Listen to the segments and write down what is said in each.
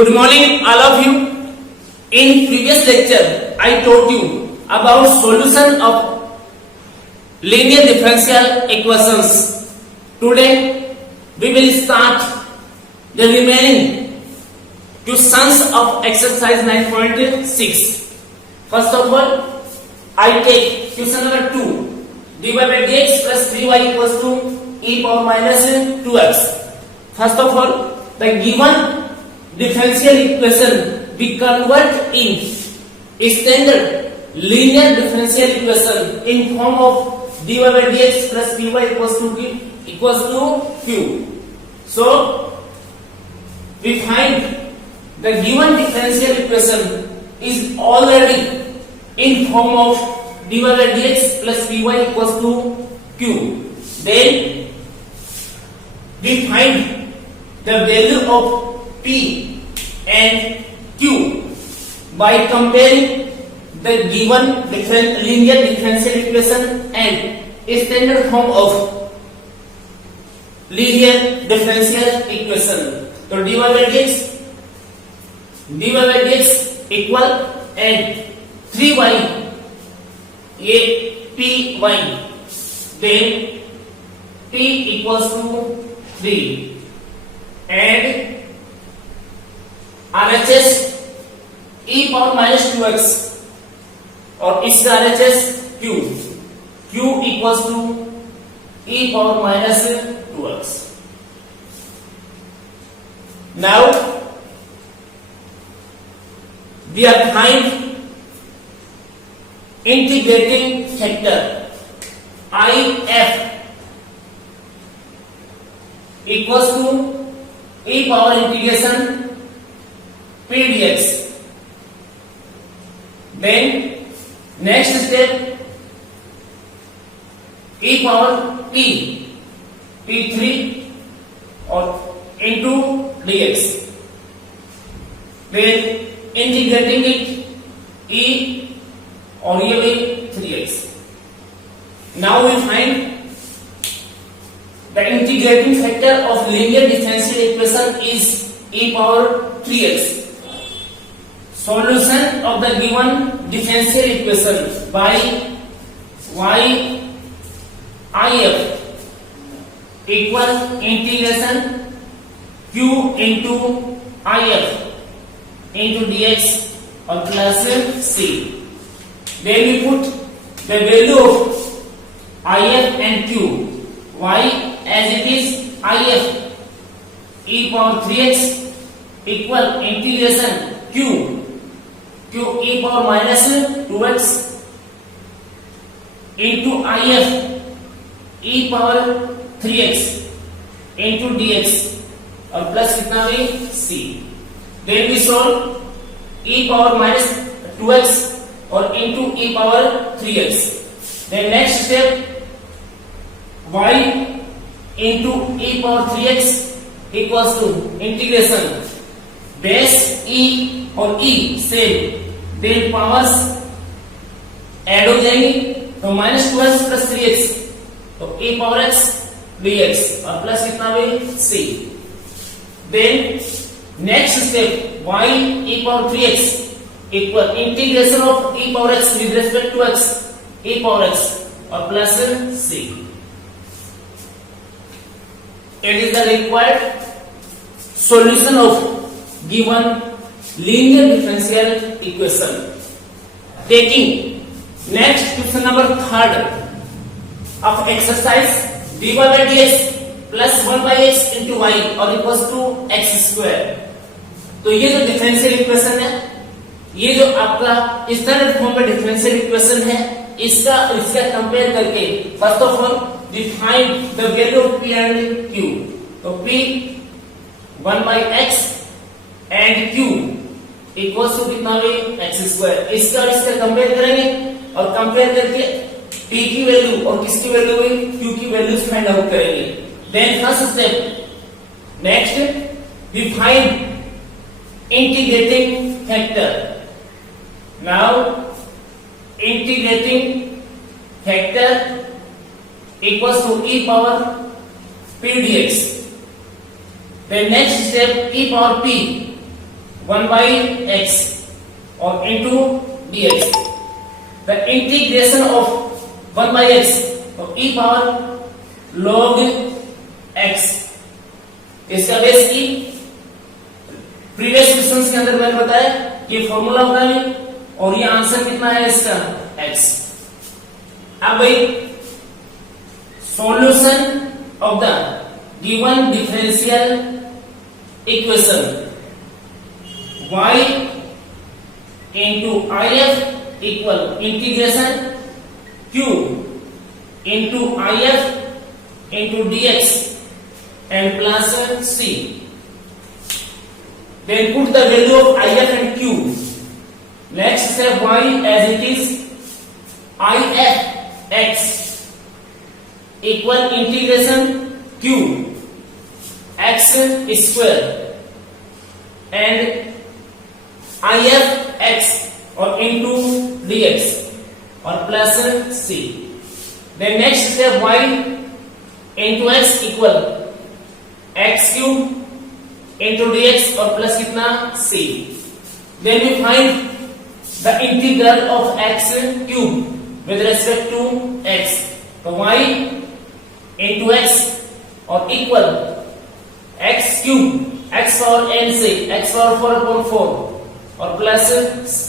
Good morning, all of you. In previous lecture, I told you about solution of linear differential equations. Today, we will start the remaining questions of exercise 9.6. First of all, I take question number 2. dy by dx plus 3y equals to e power minus 2x. First of all, the given differential equation we convert in standard linear differential equation in form of dy by dx plus dy equals to q. So we find the given differential equation is already in form of dy by dx plus dy equals to q. Then we find the value of P and Q by comparing the given linear differential equation and standard form of linear differential equation. So dy by dx equal and 3y py, then P equals to 3 and RHS e power minus 2x और इसका RHS q equals to e power minus 2x. Now we are find integrating factor if equals to e power integration p dx. Then next step e power p3 or into dx. Then integrating it e और ये भी 3x. Now we find the integrating factor of linear differential equation is e power 3x. Solution of the given differential equation by if equal integration q into if into dx or plus c. Then we put the value of if and q. Y as it is if e power 3x equal integration q e power minus 2x into if e power 3x into dx और plus कितना भी c. Then we solve e power minus 2x और into e power 3x. Then next step y into e power 3x equals to integration base e और e same. Then powers add हो जाएंगी तो minus 2x plus 3x तो e power x dx और plus कितना भी c. Then next step y e power 3x equal integration of e power x with respect to x e power x और plus c. It is the required solution of given linear differential equation. Taking next question number 3 of exercise dy by dx plus 1 by x into y और equals to x square. तो ये जो differential equation है, ये जो आपका standard form में differential equation है, इसका कंपेयर करके first of all we find the value of p and q. तो p 1 by x and q equals to कितना भी x स्क्वायर. इसका कंपेयर करेंगे और कंपेयर करके p की वैल्यू और किसकी वैल्यू हुई q की वैल्यूज फाइंड आउट करेंगे. Then first step next we find integrating factor. Now integrating factor equals to e power p dx. Then next step e power p 1 by x और into dx. The integration of 1 by x तो e power log x इसका base की previous questions के अंदर मैंने बताया ये formula होता है और ये आंसर कितना है इसका x. अब भाई solution of the given differential equation y into if equal integration q into if into dx and plus c. Then put the value of if and q. Next step y as it is if x equal integration q x square and if x और into dx और plus c. Then next step y into x equal x cube into dx और plus कितना c. Then we find the integral of x cube with respect to x. तो y into x और equal x cube x power n से x power 4/4 और plus c.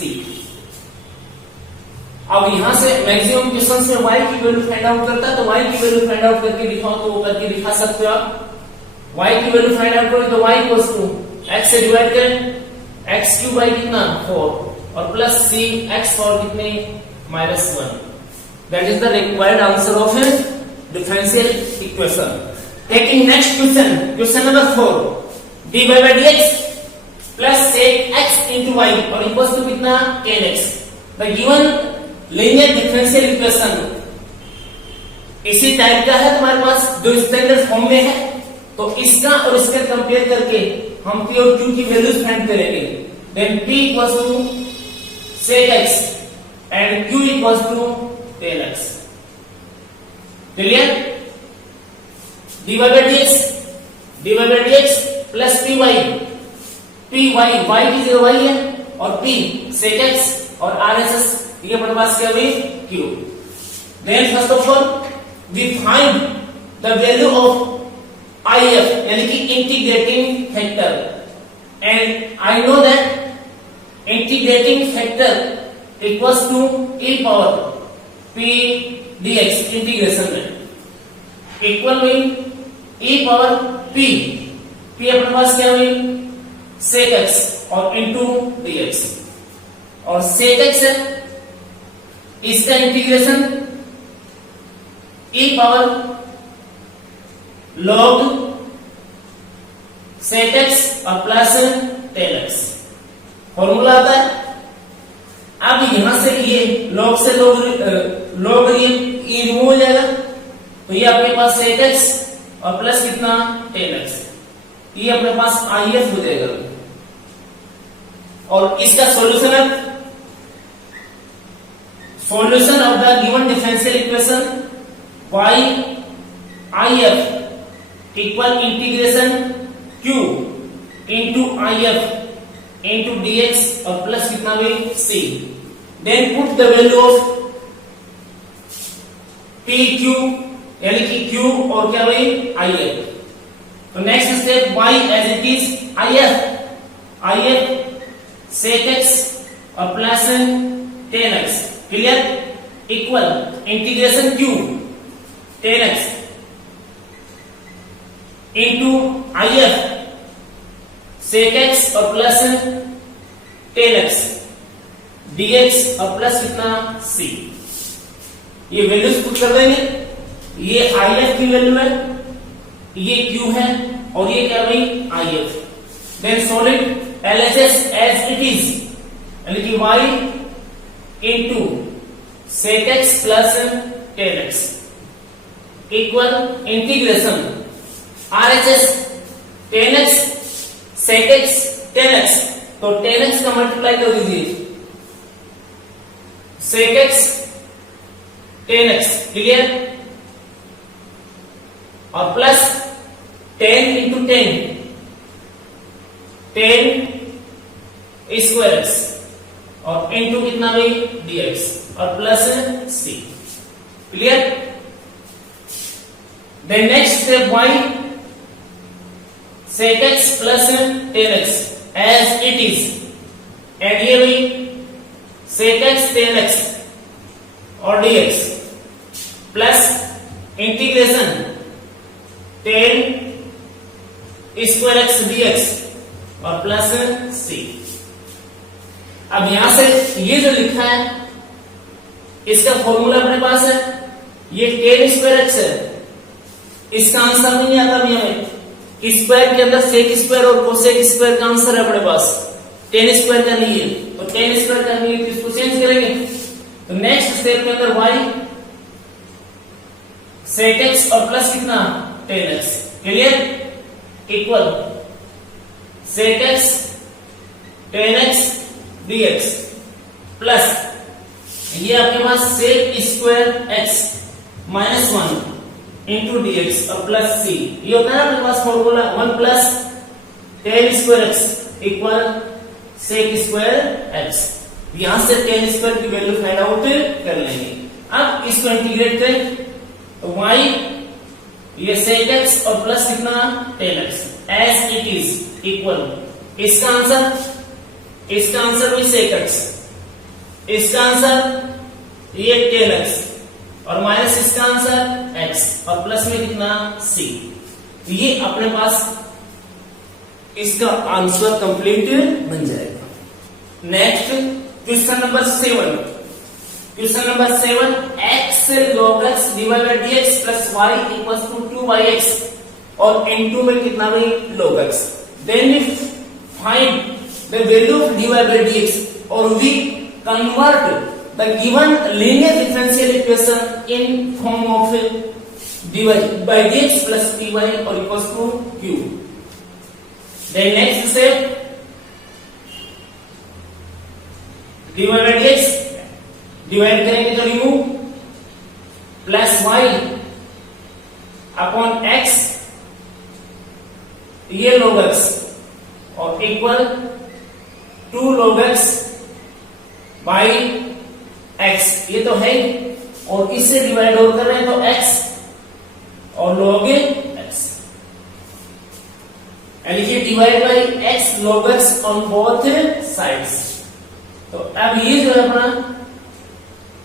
अब यहां से maximum question में y की वैल्यू फाइंड आउट करता है तो y की वैल्यू फाइंड आउट करके दिखाओ तो वो करके दिखा सकते हो आप. y की वैल्यू फाइंड आउट करें तो y इक्वल्स टू x से डिवाइड करें x क्यूब बाई कितना 4 और प्लस c x पावर कितने -1. That is the required answer of A differential equation. Taking next question, question number 4 dy by dx plus sec x into y और equals to कितना tan x. The given linear differential equation इसी type का है तुम्हारे पास जो standard form में है तो इसका और इसका कंपेयर करके हम p और q की वैल्यूज फाइंड करेंगे. Then p equals to sec x and q equals to tan x. Clear? dy by dx plus py y की जगह y है और p sec x और RHS ये अपने पास क्या हुई q. Then first of all we find the value of if यानी कि integrating factor and I know that integrating factor equals to e power p dx integration में इक्वल में e पावर p अपने पास क्या हुई sec x और into dx और sec x है इसका integration e power log sec x और प्लस tan x फॉर्मूला आता है. अब यहां से ये log से log ये रिमूव हो जाएगा तो ये अपने पास sec x और प्लस कितना tan x ये अपने पास if हो जाएगा. और इसका सॉल्यूशन है solution of the given differential equation y if equal integration q into if into dx और प्लस कितना भी c. then put the value of p q यानी कि q और क्या भाई if. तो next step y as it is if sec x और plus tan x clear equal integration q tan x into if sec x और plus tan x dx और plus कितना c. ये वैल्यूज पुट कर देंगे. ये if की value है ये q है और ये क्या भाई if. Then solid LHS as it is यानी कि y into sec x plus tan x equal integration RHS tan x sec x tan x तो tan x का मल्टीप्लाई कर दीजिए sec x tan x clear और plus 10 into 10 10 square x और into कितना भाई dx और plus c। Clear? Then next step y sec x plus tan x as it is, and ये भी sec x tan x और dx plus integration tan square x dx और plus c। अब यहां से ये जो लिखा है इसका फॉर्मूला अपने पास है, ये tan स्क्वायर x है, इसका आंसर नहीं आता भी हमें, स्क्वायर के अंदर sec स्क्वायर और cosec स्क्वायर का आंसर है अपने पास, tan स्क्वायर का नहीं है, तो tan स्क्वायर का नहीं है तो इसको चेंज करेंगे। तो नेक्स्ट स्टेप के अंदर y sec x और प्लस कितना tan x, clear? Equal sec x tan x dx plus ये आपके पास sec square x minus 1 into dx और प्लस c, ये होता है अपने पास formula 1 plus tan square x equal sec square x। यहां से tan स्क्वायर की वैल्यू फाइंड आउट कर लेंगे। अब इसको इंटीग्रेट करें तो y ये sec x और प्लस कितना tan x as it is equal, इसका आंसर भी sec x, इसका आंसर ये tan x और माइनस इसका आंसर x और प्लस में कितना c। ये अपने पास इसका आंसर कंप्लीट बन जाएगा। Next question number 7, question number 7 x log x divide by dx plus y equals to 2x और n2 में कितना भी log x, then we find the value of dy by dx और we convert the given linear differential equation in form of dy by dx plus dy or equals to q. Then next step dy by dx divide करेंगे तो remove plus y upon x ये log x और equal 2 log x by x, ये तो है और इससे divide और कर रहे हैं तो x और log x, यानी कि divide by x log x on both sides. तो अब ये जो है अपना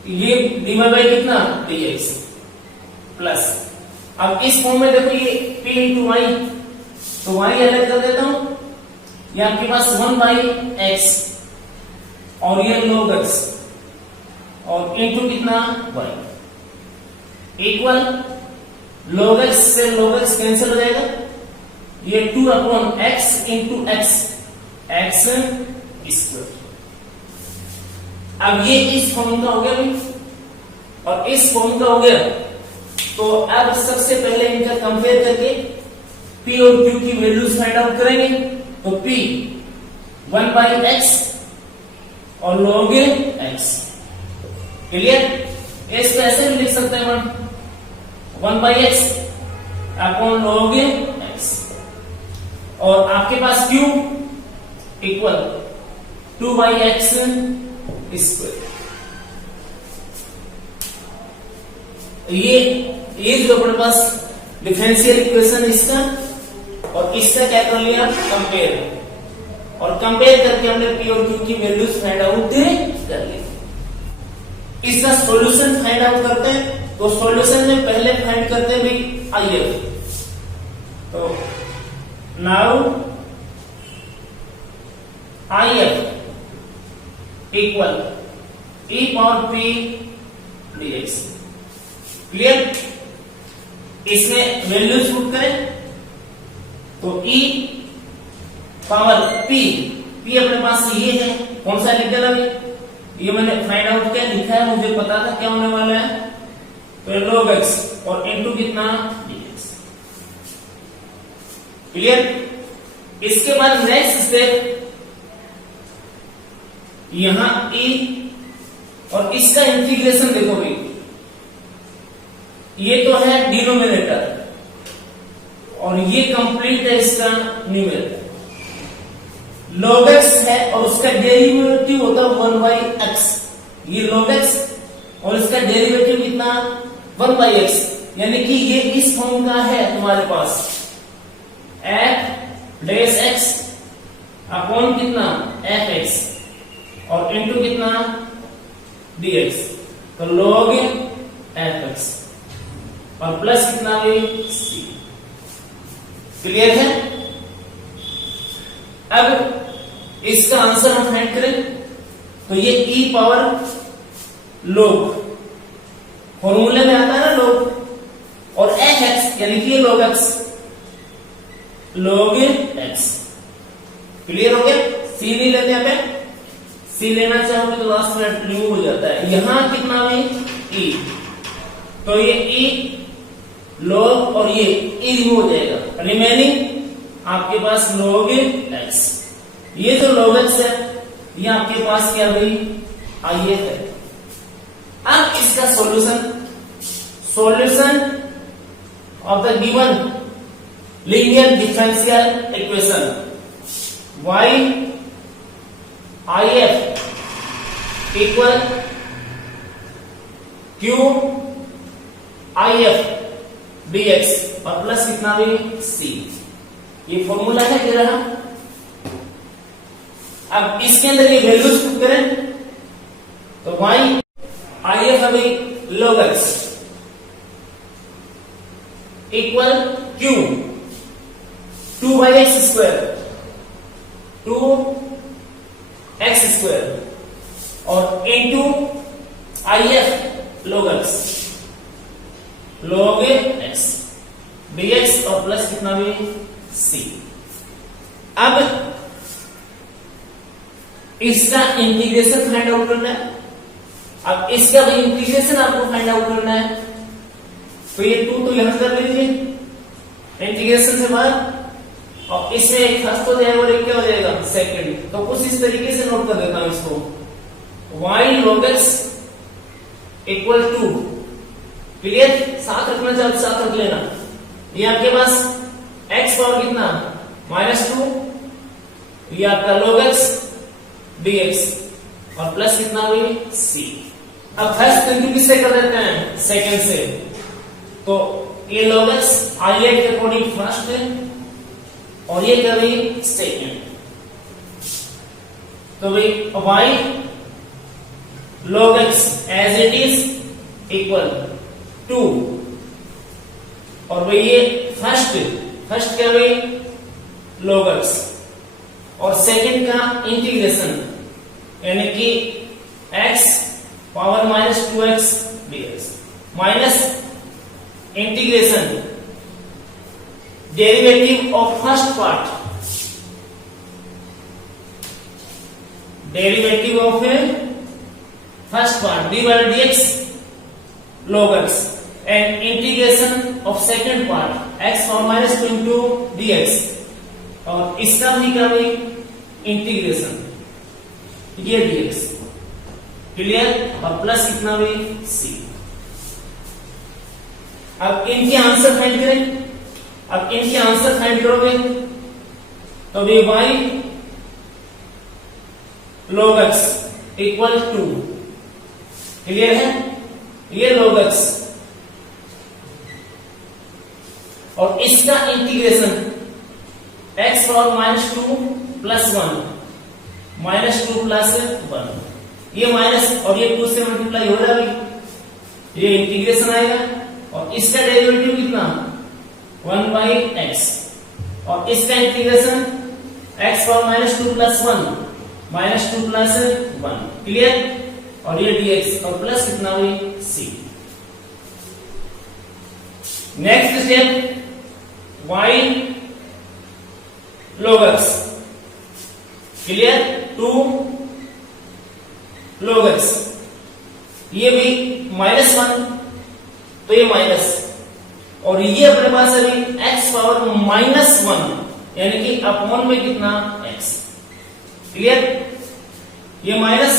ये डिवाइड बाई कितना dx प्लस, अब इस फॉर्म में देखो ये p इंटू वाई, तो y अलग कर देता हूं, ये आपके पास 1 बाई x और ये log x और इंटू कितना y इक्वल log x से log x कैंसिल हो जाएगा, ये 2 upon x into x x square. अब ये इस फॉर्म का हो गया भी और इस फॉर्म का हो गया, तो अब सबसे पहले इनका कंपेयर करके p और q की वैल्यूज फाइंड आउट करेंगे। तो p 1 बाई x और log x, क्लियर? इसको ऐसे भी लिख सकते हैं 1 by x upon log x और आपके पास q equal 2 by x square. ये जो अपने पास डिफरेंशियल इक्वेशन इसका और इसका क्या कर लिया कंपेयर, और कंपेयर करके हमने p और q की वैल्यूज फाइंड आउट कर ली। इसका सॉल्यूशन फाइंड आउट करते हैं, तो सॉल्यूशन में पहले फाइंड करते हैं भाई IF, तो now IF equal e power p dx, clear? इसमें वैल्यूज पुट करें तो e पावर p अपने पास ये है, कौन सा लिख डाला अभी, ये मैंने फाइंड आउट क्या लिखा है, मुझे पता था क्या होने वाला है, तो log x और इनटू कितना dx, क्लियर? इसके बाद नेक्स्ट स्टेप यहां e और इसका इंटीग्रेशन देखो भाई, ये तो है डिनोमिनेटर और ये कंप्लीट है इसका न्यूमरेटर, log x है और उसका डेरिवेटिव होता है 1/x। ये log x और इसका डेरिवेटिव कितना 1/x, यानी कि ये इस फॉर्म का है तुम्हारे पास f डैश x अपॉन कितना fx और इनटू कितना dx, तो log fx और प्लस कितना भी c। क्लियर है? अब इसका आंसर हम फाइंड करें तो ये e पावर log फॉर्मूले में आता है ना log, और fx यानी कि ये log x, log x। Clear हो गया? c नहीं लेते यहाँ पे, c लेना चाहोगे तो लास्ट में रिमूव हो जाता है। यहां कितना भी e, तो ये e log और ये e रिमूव हो जाएगा, रिमेनिंग आपके पास log x। ये जो log x है ये आपके पास क्या भाई if है। अब इसका solution of the given linear differential equation y if equal q if dx और प्लस कितना भी c। ये फॉर्मूला है दे रहा। अब इसके अंदर ये वैल्यूज पुट करें तो y if अभी log x equal q 2/x square 2x square और into if log x dx और प्लस कितना भी c। अब इसका इंटीग्रेशन फाइंड आउट करना है। अब इसका भी इंटीग्रेशन आपको फाइंड आउट करना है, तो ये 2 तो यहां कर लीजिए इंटीग्रेशन से बाहर, और इसमें एक फर्स्ट हो जाएगा और एक क्या हो जाएगा सेकंड। तो कुछ इस तरीके से नोट कर देता हूं इसको, y log x equal to, clear? साथ रखना चाहो साथ रख लेना। ये आपके पास x पावर कितना -2, ये आपका log x dx और प्लस कितना भी c। अब फर्स्ट थ्योरी किससे कर देते हैं सेकंड से, तो ये log x i के अकॉर्डिंग फर्स्ट है और ये क्या भाई सेकंड। तो भाई y log x as it is equal 2 और भाई ये फर्स्ट क्या भाई log x और सेकंड का इंटीग्रेशन यानी कि x power -2x dx minus integration derivative of first part, derivative of first part dy dx log x and integration of second part x power -2 into dx और इसका भी क्या भाई integration ये dx। क्लियर? और plus कितना भी c। अब इनके आंसर फाइंड करें। अब इनके आंसर फाइंड करोगे तो भी y log x equal 2, clear है? ये log x और इसका integration x power -2 plus 1 -2 plus 1, ये माइनस और ये 2 से मल्टीप्लाई हो रहा है, ये इंटीग्रेशन आएगा और इसका डेरिवेटिव कितना 1/x और इसका integration x power -2 plus 1 -2 plus 1, clear? और ये dx और प्लस कितना भी c। Next step y log x, clear? 2 log x, ये भी -1 तो ये माइनस और ये अपने पास अभी x पावर -1 यानी कि अपॉन में कितना x, क्लियर? ये माइनस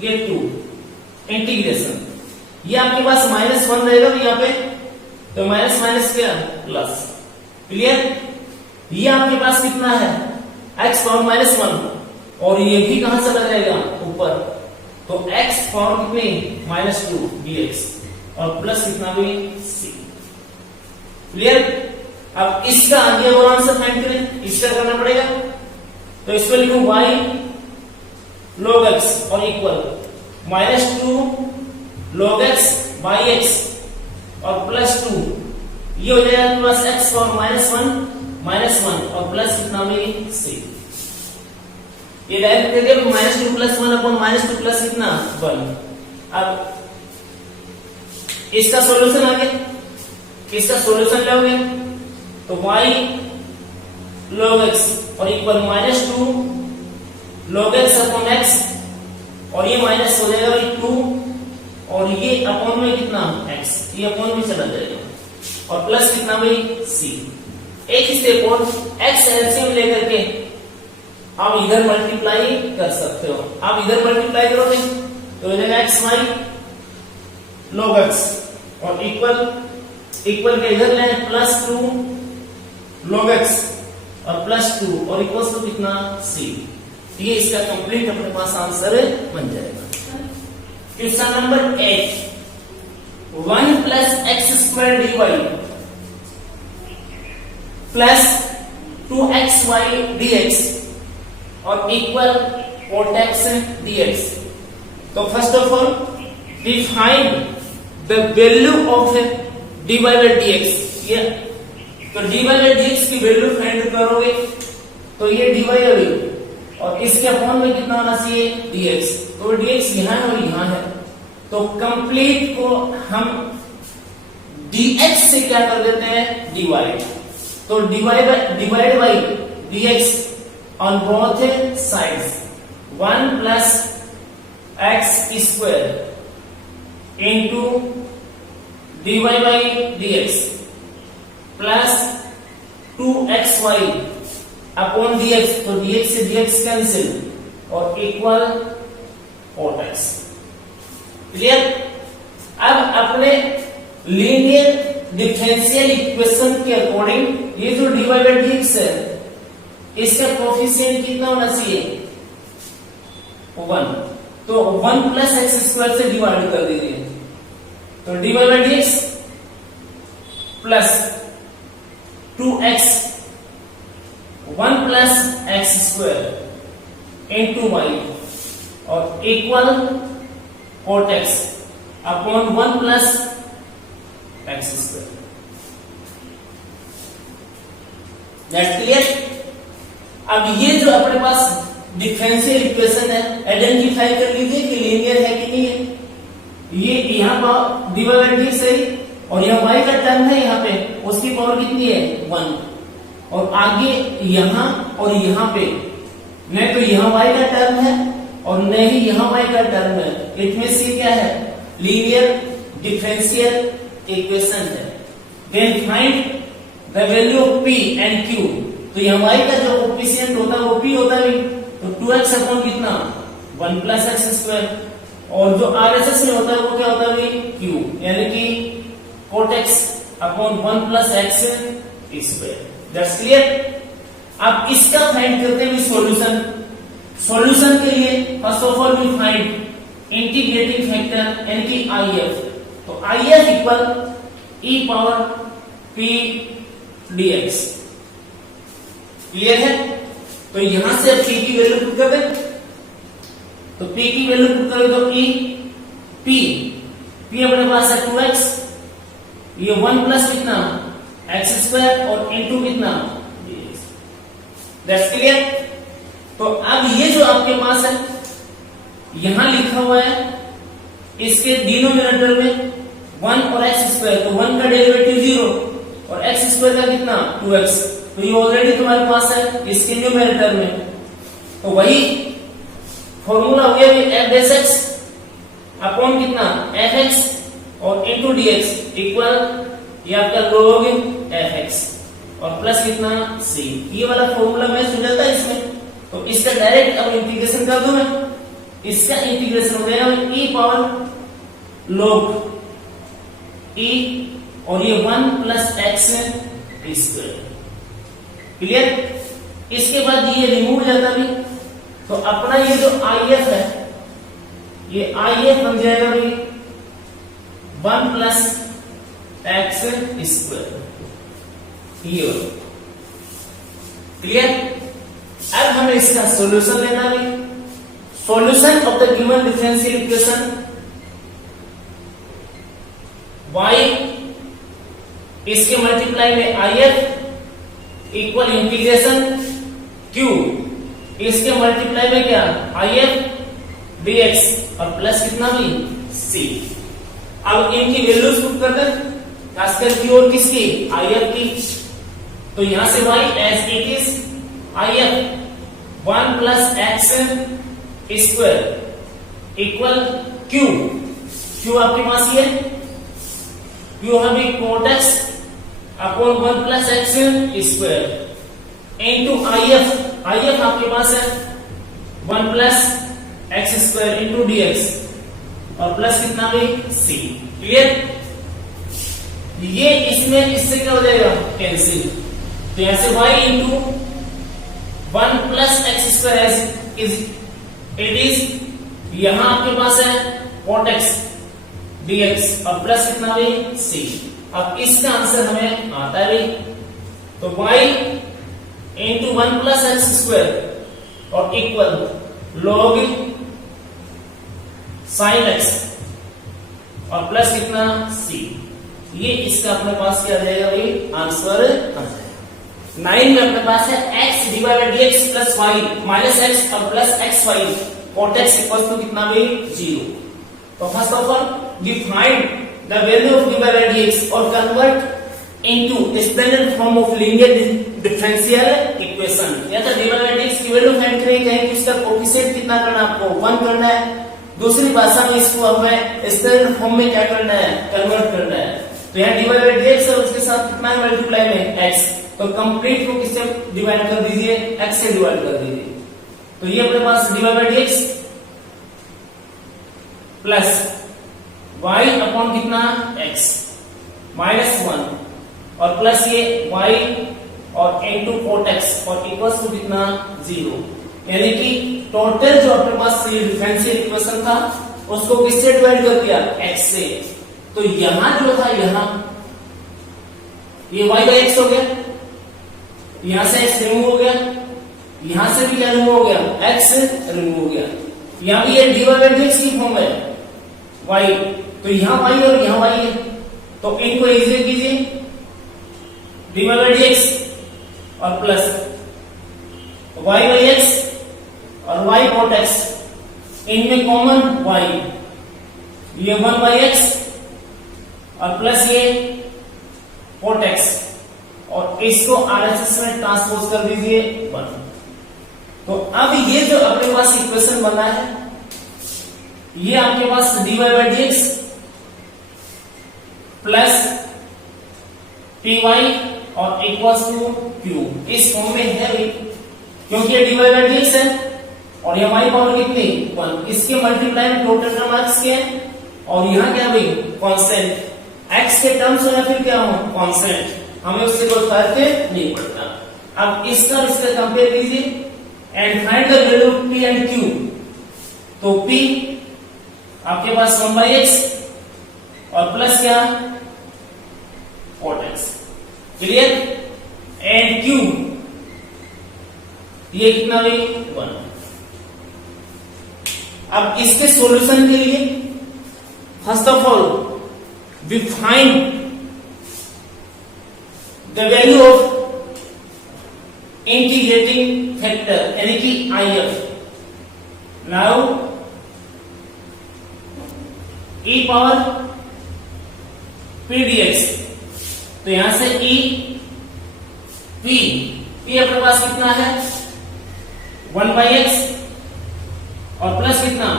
ये 2 इंटीग्रेशन, ये आपके पास -1 रहेगा भी यहाँ पे तो माइनस माइनस क्या प्लस, क्लियर? ये आपके पास कितना है x पावर माइनस 1 और ये भी कहां चला जाएगा ऊपर, तो x पावर कितनी -2 dx और प्लस कितना भी c। क्लियर। अब इसका आगे और आंसर फाइंड करें, इसका करना पड़ेगा, तो इसको लिखूं y log x और equal -2 log x by x और +2, ये हो जाएगा प्लस x पावर -1 और प्लस कितना भी c। ये डायरेक्ट दे दिया -2 + 1 अपॉन -2 प्लस कितना 1। अब इसका सॉल्यूशन आ गया, इसका सॉल्यूशन लोगे तो y log x और equal -2 log x upon x और ये माइनस हो जाएगा 2 और ये अपॉन में कितना x, ये अपॉन में चला जाएगा और प्लस कितना भाई c। एक स्टेप और x एलसीएम लेकर के आप इधर मल्टीप्लाई कर सकते हो, आप इधर मल्टीप्लाई करोगे तो हो जाएगा xy log x और इक्वल के इधर ले +2 log x और +2 और इक्वल्स टू कितना c। ये इसका कंप्लीट अपने पास आंसर बन जाएगा। Question number 8, 1 + x² dy plus 2xy dx और इक्वल cot x dx। तो first of all we find the value of dy by dx। ये तो dy by dx की वैल्यू फाइंड करोगे तो ये dy है और इसके अपॉन में कितना होना चाहिए dx, तो dx यहां है और यहां है, तो कंप्लीट को हम dx से क्या कर देते हैं डिवाइड, तो divide by dx on both sides 1 + x² into dy by dx plus 2xy upon dx, तो dx से dx कैंसिल और इक्वल cot x। क्लियर। अब अपने लीनियर डिफरेंशियल इक्वेशन के अकॉर्डिंग ये जो dy by dx है इसका कोफिशिएंट कितना होना चाहिए 1, तो 1 + x² से डिवाइड कर दीजिए, तो dy by dx plus 2x 1 + x² into y और equal cot x upon 1 + x²। That's clear. अब ये जो अपने पास डिफरेंशियल इक्वेशन है आइडेंटिफाई कर लीजिए कि लीनियर है कि नहीं है। ये यहाँ पर dy by dx है और यह y का टर्म है, यहाँ पे उसकी पावर कितनी है 1 और आगे यहाँ और यहाँ पे न तो यहाँ y का टर्म है और न ही यहाँ y का टर्म है, इट मींस ये क्या है लीनियर डिफरेंशियल इक्वेशन है। Then find the value of p and q, तो यहाँ y का जो कोफिशिएंट होता है वो p होता है, तो 2x अपॉन कितना 1 + x² और जो RHS में होता है वो क्या होता है q, यानी कि cot x upon 1 + x²। That's clear. अब इसका फाइंड करते हैं सॉल्यूशन। सॉल्यूशन के लिए first of all we find integrating factor यानी कि IF, तो IF equal e power p dx। Clear है। तो यहां से अब p की वैल्यू पुट कर दें, तो p की वैल्यू पुट करें तो e p अपने पास है 2x, ये 1 प्लस कितना x² और इनटू कितना dx। That's clear. तो अब ये जो आपके पास है यहां लिखा हुआ है इसके डिनोमिनेटर में 1 और x², तो 1 का डेरिवेटिव 0 और x² का कितना 2x, तो ये ऑलरेडी तुम्हारे पास है इसके न्यूमरेटर में, तो वही फॉर्मूला हो गया f(x) अपॉन कितना fx और इनटू dx इक्वल ये आपका log fx और प्लस कितना c। ये वाला फॉर्मूला मैच हो जाता है इसमें, तो इसका डायरेक्ट अब इंटीग्रेशन कर दूं मैं, इसका इंटीग्रेशन हो जाएगा e पावर log e और ये 1 + x²। क्लियर। इसके बाद ये रिमूव जाता भी, तो अपना ये जो आई एफ है, ये आई एफ बन जाएगा भाई 1 प्लस एक्स स्क्वायर। ये क्लियर। अब हमें इसका सॉल्यूशन लेना है। Solution of the given differential equation y इसके मल्टीप्लाई में I F equal integration q इसके मल्टीप्लाई में क्या आई एफ dx और प्लस कितना भी c। अब इनकी वैल्यूज पुट कर दें, खासकर की और किसकी आई एफ की। तो यहां से y as it is I F 1 plus x square equal q आपके पास ये q हमें cot x upon 1 plus x square into I F आपके पास है 1 plus x square into dx और प्लस कितना भी c। क्लियर। ये इसमें इससे क्या हो जाएगा कैंसिल, तो यहां से y into 1 plus x square is it is यहां आपके पास है cot x dx और प्लस कितना भी c। अब इसका आंसर हमें आता है भाई, तो y into 1 plus x square और इक्वल log sin x और प्लस कितना c। ये इसका अपने पास क्या आ जाएगा भाई आंसर आ जाएगा। 9 में अपने पास है x divide by dx plus y minus x और plus xy cot x equal to कितना भाई 0। तो first of all we find the value of dy by dx और convert into standard form of linear differential equation। या तो dy by dx की value find करेंगे कि इसका कोएफिशिएंट कितना करना है, आपको 1 करना है। दूसरी भाषा में इसको हमें स्टैंडर्ड फॉर्म में क्या करना है, कन्वर्ट करना है। तो यहाँ dy by dx और उसके साथ कितना है मल्टीप्लाई में x, तो कंप्लीट को किससे डिवाइड कर दीजिए, x से डिवाइड कर दीजिए। तो ये अपने पास dy by dx plus y upon कितना x माइनस 1 और प्लस ये y और इंटू cot x और इक्वल्स टू कितना 0। यानी कि टोटल जो अपने पास ये डिफरेंशियल इक्वेशन था उसको किससे डिवाइड कर दिया x से। तो यहां जो था यहां ये y बाई x हो गया, यहां से x रिमूव हो गया, यहां से भी क्या रिमूव हो गया x रिमूव हो गया। यहां भी ये dy बाई dx की फॉर्म है y, तो यहां y और यहां y है, तो इनको इजी कीजिए dy बाई dx और प्लस y बाई x और y cot x, इनमें कॉमन y, ये 1 बाई x और प्लस ये cot x और इसको RHS में ट्रांसपोज कर दीजिए 1। तो अब ये जो अपने पास इक्वेशन बना है ये आपके पास dy by dx plus py और इक्वल्स टू q इस फॉर्म में है भाई, क्योंकि ये dy by dx है और ये y पावर कितनी 1, इसके मल्टीप्लाई में टोटल टर्म x के हैं और यहाँ क्या भाई कांस्टेंट x के टर्म्स हो या फिर क्या हो कांस्टेंट, हमें उससे कोई फर्क नहीं पड़ता। अब इसका इसका कंपेयर कीजिए and find the value of p and q। तो p आपके पास 1 बाई x और प्लस क्या cot x। Clear. And q ये कितना भी 1। अब इसके सॉल्यूशन के लिए first of all we find the value of integrating factor यानी कि IF। Now e power p dx, तो यहां से e p अपने पास कितना है 1 बाई x और प्लस कितना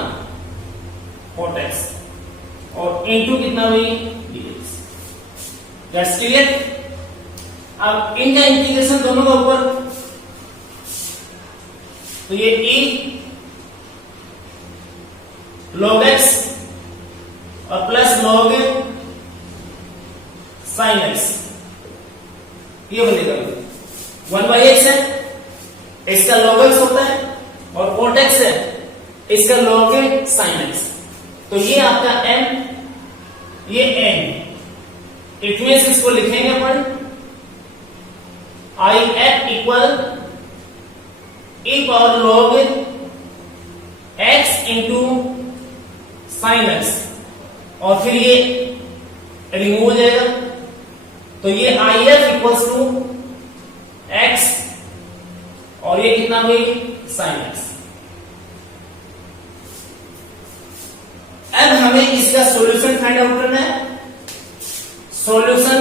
cot x और इंटू कितना हुई dx। That's clear. अब इनका इंटीग्रेशन दोनों का ऊपर, तो ये e log x और प्लस log sin x ये बनेगा 1 बाई x है इसका log x होता है और cot x है इसका log sin x। तो ये आपका m, ये n, इट मींस इसको लिखेंगे अपन I f equal e power log x into sine x, और फिर ये रिमूव हो जाएगा। तो ये I F equals to x और ये कितना हुई साइन एक्स। अब हमें इसका सॉल्यूशन फाइंड आउट करना है। Solution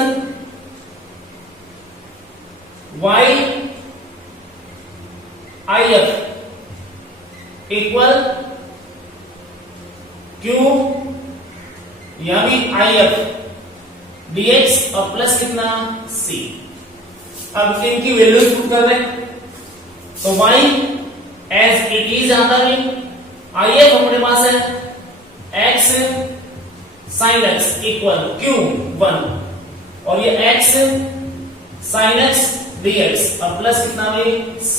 y I F equal q या भी आई एफ dx और प्लस कितना c। अब इनकी वैल्यूज पुट कर रहे हैं तो y एज इट इज आता है, आई एफ अपने पास है x sin x equal q1 और ये x sin x dx और प्लस कितना है c।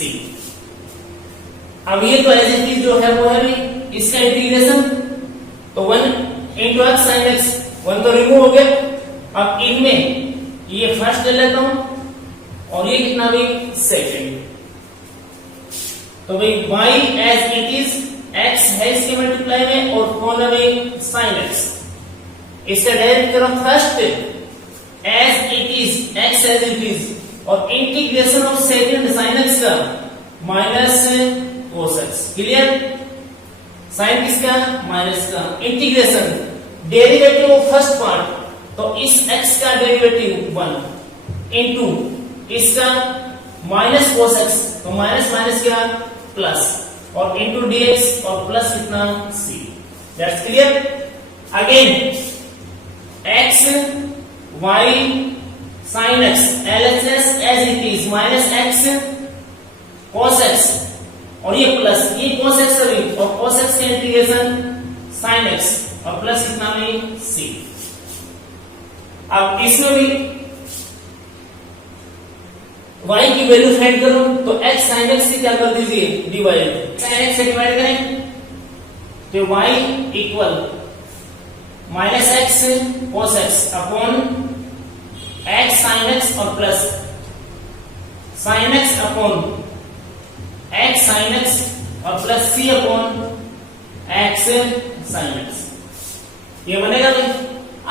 अब ये तो एज इट इज जो है वो है भी इसका इंटीग्रेशन, तो 1 इंटू एक्स साइन एक्स, 1 तो रिमूव हो गया। अब इनमें ये फर्स्ट ले लेता हूं और ये कितना भी सेकेंड। तो भाई y as it is x है इसके मल्टीप्लाई में और कौन है भाई साइन x। इसका डायरेक्ट करो first as it is x as it is और integration of second sine x का minus cos x। Clear? Sine किसका माइनस का, integration derivative of first part, तो इस x का डेरिवेटिव 1 इनटू इसका माइनस कोस x, तो माइनस माइनस क्या प्लस और इनटू dx और प्लस कितना c। That's clear. Again x y sin x LHS as it is minus x cos x और ये प्लस ये cos x अभी और cos x का इंटीग्रेशन sin x और प्लस कितना में c। अब इसमें भी y की वैल्यू फाइंड करो तो x sin x से क्या कर दीजिए डिवाइड, sin x से डिवाइड करें तो y equal minus x cos x upon x sin x और plus sin x upon x sin x और plus c upon x sin x। ये बनेगा भाई।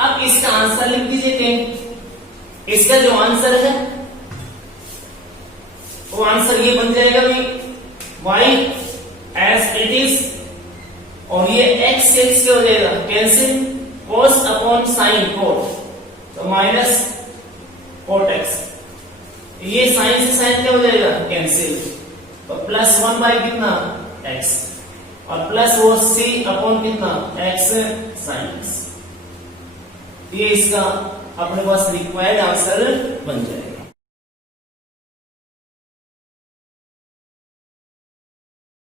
अब इसका आंसर लिख दीजिए कहीं। इसका जो आंसर है वो आंसर ये बन जाएगा भाई y एज इट इज और ये x से x क्या हो जाएगा cancel, cos upon sin cot, तो माइनस cot x, ये sin से sin क्या हो जाएगा कैंसिल, तो प्लस 1 बाई कितना x और प्लस वो c अपॉन कितना x sin x। ये इसका अपने पास रिक्वायर्ड आंसर बन जाएगा।